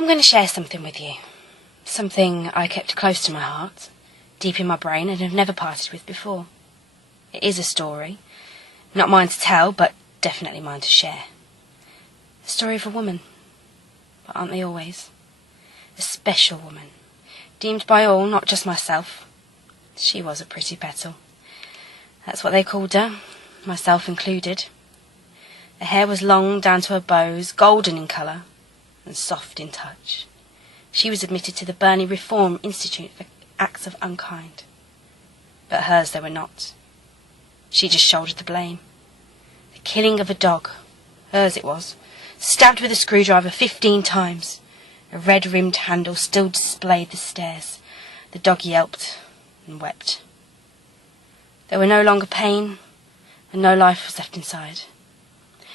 I'm going to share something with you. Something I kept close to my heart, deep in my brain, and have never parted with before. It is a story. Not mine to tell, but definitely mine to share. The story of a woman. But aren't they always? A special woman. Deemed by all, not just myself. She was a pretty petal. That's what they called her, myself included. Her hair was long down to her bows, golden in colour, and soft in touch. She was admitted to the Burnley Reform Institute for acts of unkind. But hers they were not. She just shouldered the blame. The killing of a dog, hers it was, stabbed with a screwdriver 15 times. A red-rimmed handle still displayed the stairs. The dog yelped and wept. There were no longer pain, and no life was left inside.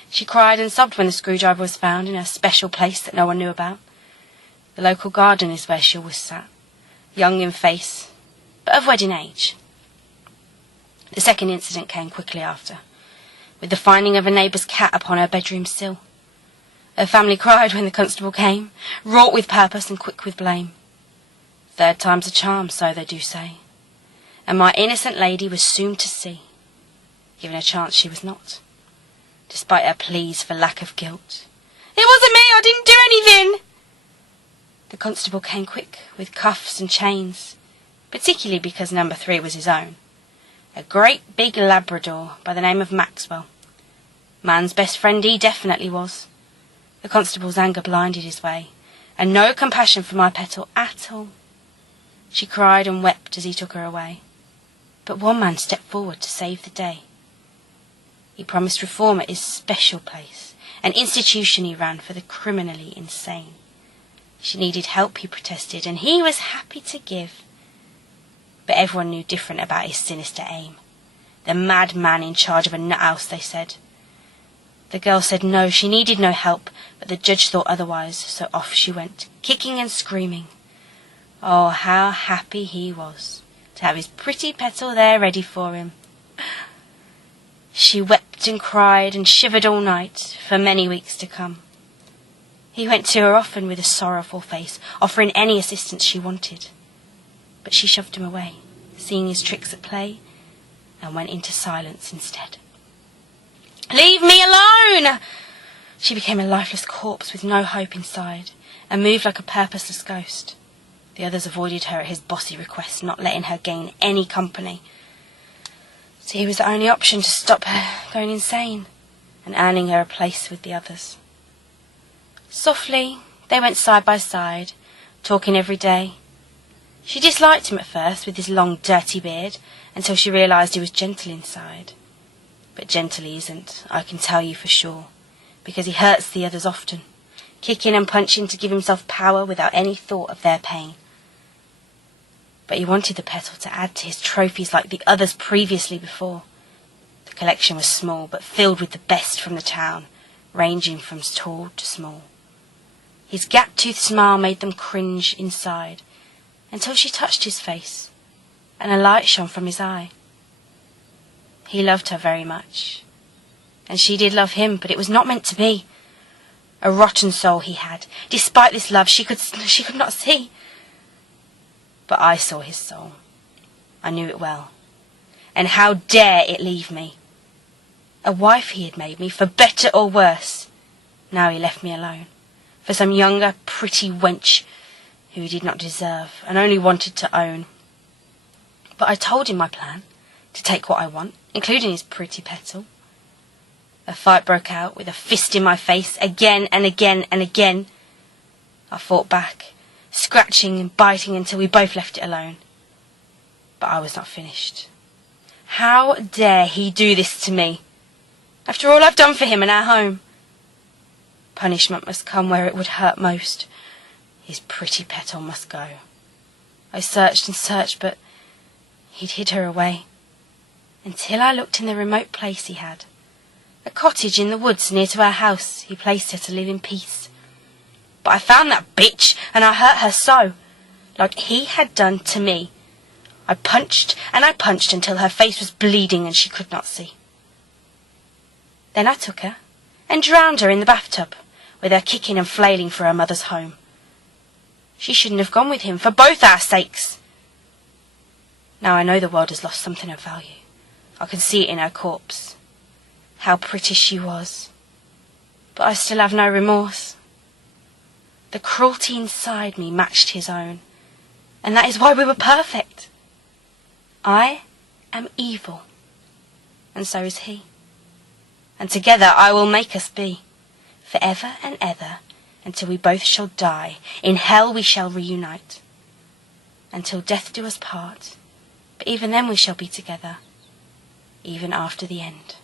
She cried and sobbed when the screwdriver was found in her special place that no one knew about. The local garden is where she always sat, young in face, but of wedding age. The second incident came quickly after, with the finding of a neighbour's cat upon her bedroom sill. Her family cried when the constable came, wrought with purpose and quick with blame. Third time's a charm, so they do say, and my innocent lady was soon to see. Given a chance she was not, despite her pleas for lack of guilt. "It wasn't me, I didn't do anything!" The constable came quick, with cuffs and chains, particularly because number 3 was his own. A great big Labrador by the name of Maxwell. Man's best friend he definitely was. The constable's anger blinded his way, and no compassion for my petal at all. She cried and wept as he took her away. But one man stepped forward to save the day. He promised reform at his special place, an institution he ran for the criminally insane. She needed help, he protested, and he was happy to give. But everyone knew different about his sinister aim. The mad man in charge of a nut house, they said. The girl said no, she needed no help, but the judge thought otherwise, so off she went, kicking and screaming. Oh, how happy he was to have his pretty petal there ready for him. She wept and cried and shivered all night for many weeks to come. He went to her often with a sorrowful face, offering any assistance she wanted. But she shoved him away, seeing his tricks at play, and went into silence instead. "Leave me alone!" She became a lifeless corpse with no hope inside, and moved like a purposeless ghost. The others avoided her at his bossy request, not letting her gain any company. So he was the only option to stop her going insane, and earning her a place with the others. Softly, they went side by side, talking every day. She disliked him at first, with his long, dirty beard, until she realised he was gentle inside. But gentle he isn't, I can tell you for sure, because he hurts the others often, kicking and punching to give himself power without any thought of their pain. But he wanted the petal to add to his trophies like the others previously before. The collection was small, but filled with the best from the town, ranging from tall to small. His gap-toothed smile made them cringe inside, until she touched his face, and a light shone from his eye. He loved her very much, and she did love him, but it was not meant to be. A rotten soul he had. Despite this love, she could not see. But I saw his soul. I knew it well. And how dare it leave me? A wife he had made me, for better or worse. Now he left me alone, for some younger, pretty wench who he did not deserve and only wanted to own. But I told him my plan, to take what I want, including his pretty petal. A fight broke out, with a fist in my face, again and again and again. I fought back, scratching and biting until we both left it alone. But I was not finished. How dare he do this to me, after all I've done for him and our home? Punishment must come where it would hurt most. His pretty petal must go. I searched and searched, but he'd hid her away, until I looked in the remote place he had. A cottage in the woods near to our house he placed her to live in peace. But I found that bitch, and I hurt her so, like he had done to me. I punched and I punched until her face was bleeding and she could not see. Then I took her and drowned her in the bathtub, with her kicking and flailing for her mother's home. She shouldn't have gone with him, for both our sakes. Now I know the world has lost something of value. I can see it in her corpse. How pretty she was. But I still have no remorse. The cruelty inside me matched his own, and that is why we were perfect. I am evil, and so is he. And together I will make us be, forever and ever, until we both shall die. In hell we shall reunite, until death do us part. But even then we shall be together, even after the end.